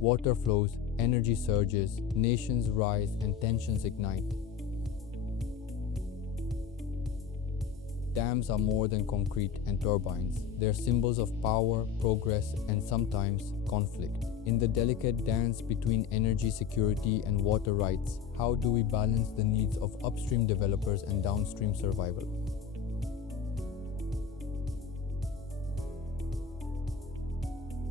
Water flows, energy surges, nations rise, and tensions ignite. Dams are more than concrete and turbines. They're symbols of power, progress, and sometimes conflict. In the delicate dance between energy security and water rights, how do we balance the needs of upstream developers and downstream survival?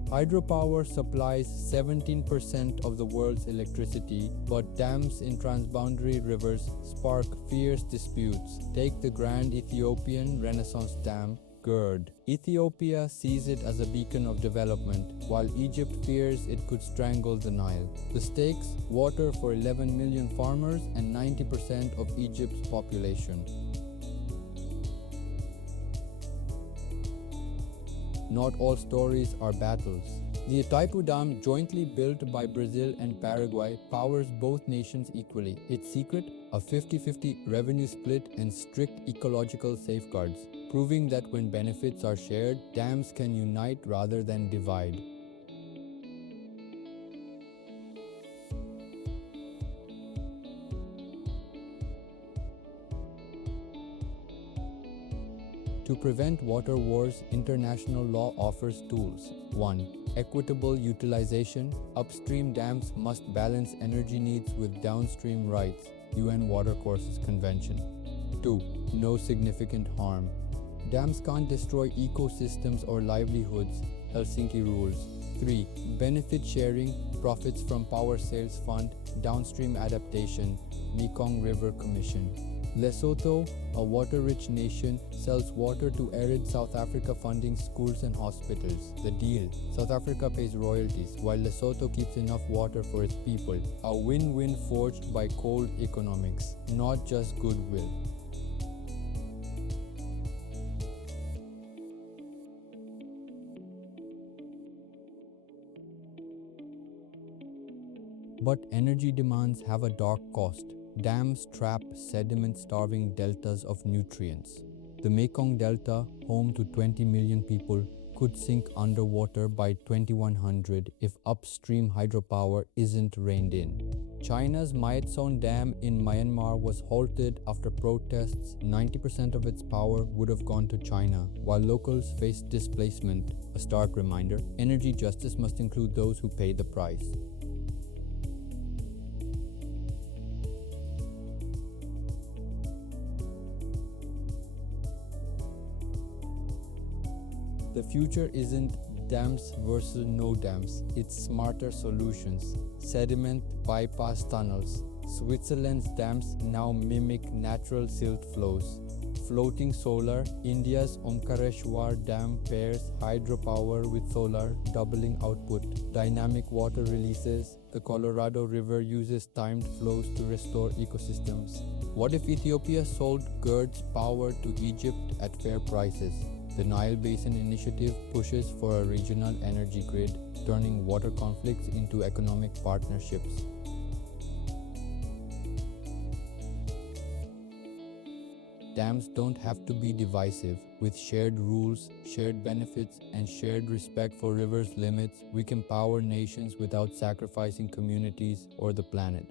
Hydropower supplies 17% of the world's electricity, but dams in transboundary rivers spark fierce disputes. Take the grand Ethiopian Renaissance Dam, GERD. Ethiopia sees it as a beacon of development, while Egypt fears it could strangle the Nile. The stakes: water for 11 million farmers and 90% of Egypt's population. Not all stories are battles. The Itaipu Dam, jointly built by Brazil and Paraguay, powers both nations equally. Its secret? A 50-50 revenue split and strict ecological safeguards, proving that when benefits are shared, dams can unite rather than divide. To prevent water wars, international law offers tools. 1. Equitable utilization. Upstream dams must balance energy needs with downstream rights. UN Watercourses Convention. 2. No significant harm. Dams can't destroy ecosystems or livelihoods. Helsinki rules. 3. Benefit sharing. Profits from power sales fund. Downstream adaptation. Mekong River Commission. Lesotho, a water-rich nation, sells water to arid South Africa, funding schools and hospitals. The deal: South Africa pays royalties, while Lesotho keeps enough water for its people. A win-win forged by cold economics, not just goodwill. But energy demands have a dark cost. Dams trap sediment-starving deltas of nutrients. The Mekong Delta, home to 20 million people, could sink underwater by 2100 if upstream hydropower isn't reined in. China's Myitsone Dam in Myanmar was halted after protests. 90% of its power would have gone to China, while locals faced displacement. A stark reminder: energy justice must include those who pay the price. The future isn't dams versus no dams, it's smarter solutions. Sediment bypass tunnels. Switzerland's dams now mimic natural silt flows. Floating solar. India's Omkareshwar Dam pairs hydropower with solar, doubling output. Dynamic water releases. The Colorado River uses timed flows to restore ecosystems. What if Ethiopia sold GERD's power to Egypt at fair prices? The Nile Basin Initiative pushes for a regional energy grid, turning water conflicts into economic partnerships. Dams don't have to be divisive. With shared rules, shared benefits, and shared respect for rivers' limits, we can power nations without sacrificing communities or the planet.